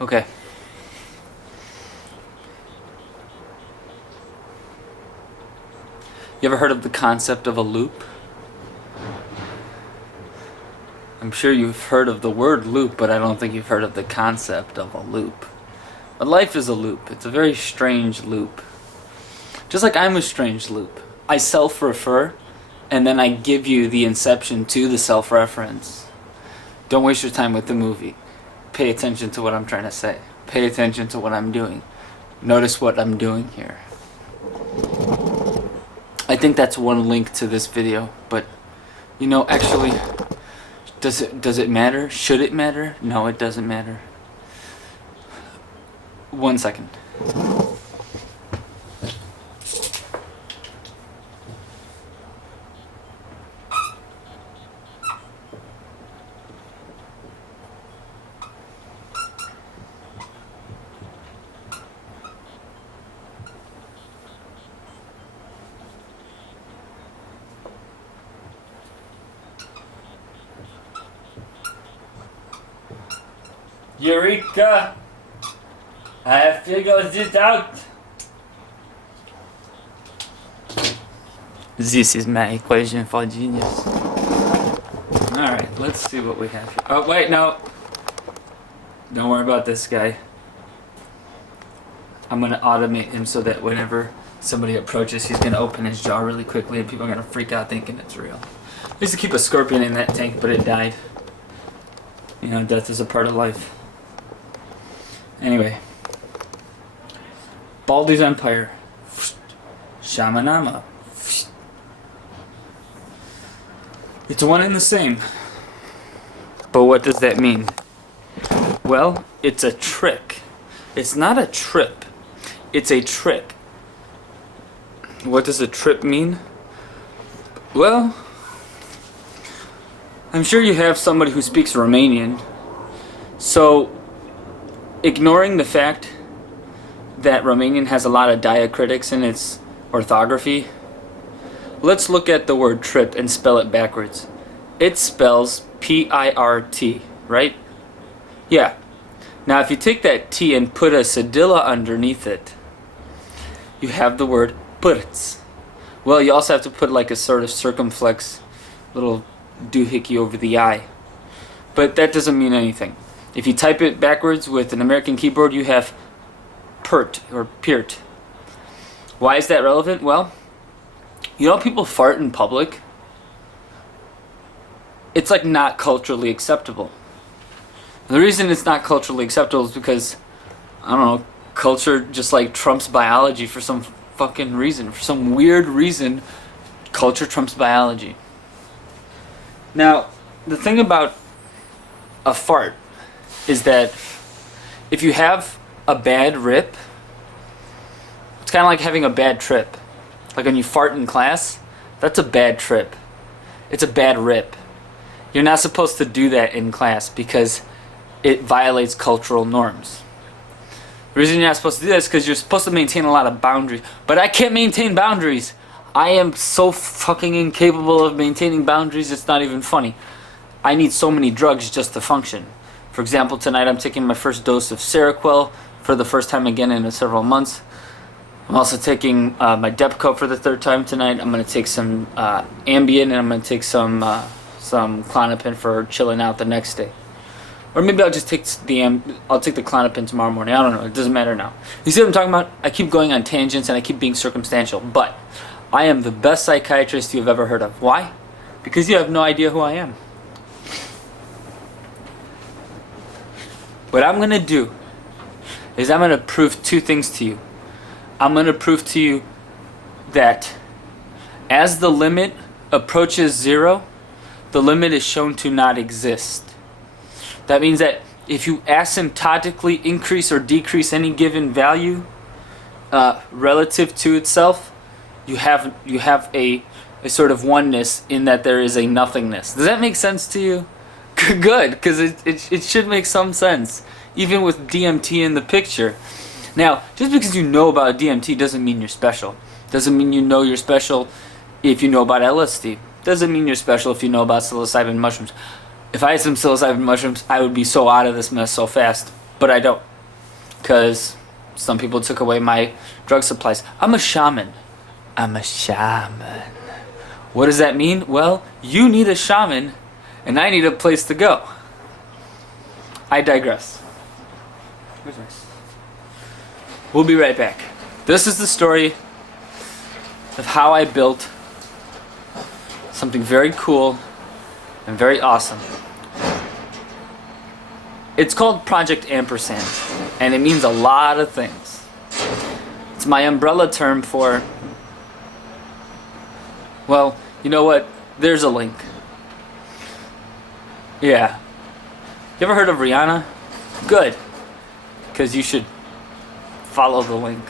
Okay. You ever heard of the concept of a loop? I'm sure you've heard of the word loop, but I don't think you've heard of the concept of a loop. But life is a loop. It's a very strange loop. Just like I'm a strange loop. I self-refer, and then I give you the inception to the self-reference. Don't waste your time with the movie. Pay attention to what I'm trying to say. Pay attention to what I'm doing. Notice what I'm doing here. I think that's one link to this video, but you know, actually, does it matter? Should it matter? No, it doesn't matter. 1 second. Eureka! I have figured it out! This is my equation for genius. Alright, let's see what we have here. Oh, wait, no! Don't worry about this guy. I'm gonna automate him so that whenever somebody approaches, he's gonna open his jaw really quickly and people are gonna freak out thinking it's real. I used to keep a scorpion in that tank, but it died. You know, death is a part of life. Anyway, Baldi's Empire, Shamanama. It's one and the same. But what does that mean? Well, it's a trick. It's not a trip. It's a trick. What does a trip mean? Well, I'm sure you have somebody who speaks Romanian. So, ignoring the fact that Romanian has a lot of diacritics in its orthography, let's look at the word trip and spell it backwards. It spells P-I-R-T, right? Yeah. Now if you take that T and put a cedilla underneath it, you have the word părți. Well, you also have to put like a sort of circumflex little doohickey over the I. But that doesn't mean anything. If you type it backwards with an American keyboard, you have pert or peert. Why is that relevant? Well, you know people fart in public? It's like not culturally acceptable. And the reason it's not culturally acceptable is because, I don't know, culture just like trumps biology for some fucking reason. For some weird reason, culture trumps biology. Now, the thing about a fart is that if you have a bad rip, it's kind of like having a bad trip. Like when you fart in class, that's a bad trip. It's a bad rip. You're not supposed to do that in class because it violates cultural norms. The reason you're not supposed to do that is because you're supposed to maintain a lot of boundaries. But I can't maintain boundaries. I am so fucking incapable of maintaining boundaries, it's not even funny. I need so many drugs just to function. For example, tonight I'm taking my first dose of Seroquel for the first time again in several months. I'm also taking my Depakote for the third time tonight. I'm going to take some Ambien and I'm going to take some Klonopin for chilling out the next day. Or maybe I'll just take I'll take the Klonopin tomorrow morning. I don't know. It doesn't matter now. You see what I'm talking about? I keep going on tangents and I keep being circumstantial. But I am the best psychiatrist you've ever heard of. Why? Because you have no idea who I am. What I'm going to do is I'm going to prove two things to you. I'm going to prove to you that as the limit approaches 0, the limit is shown to not exist. That means that if you asymptotically increase or decrease any given value relative to itself, you have a sort of oneness in that there is a nothingness. Does that make sense to you? Good, because it should make some sense, even with DMT in the picture. Now, just because you know about DMT doesn't mean you're special. Doesn't mean you know you're special if you know about LSD. Doesn't mean you're special if you know about psilocybin mushrooms. If I had some psilocybin mushrooms, I would be so out of this mess so fast, but I don't. because some people took away my drug supplies. I'm a shaman. I'm a shaman. What does that mean? Well, you need a shaman, and I need a place to go. I digress. Where's this? We'll be right back. This is the story of how I built something very cool and very awesome. It's called Project Ampersand, and it means a lot of things. It's my umbrella term for, well, you know what? There's a link. Yeah. You ever heard of Rihanna? Good. Because you should follow the link.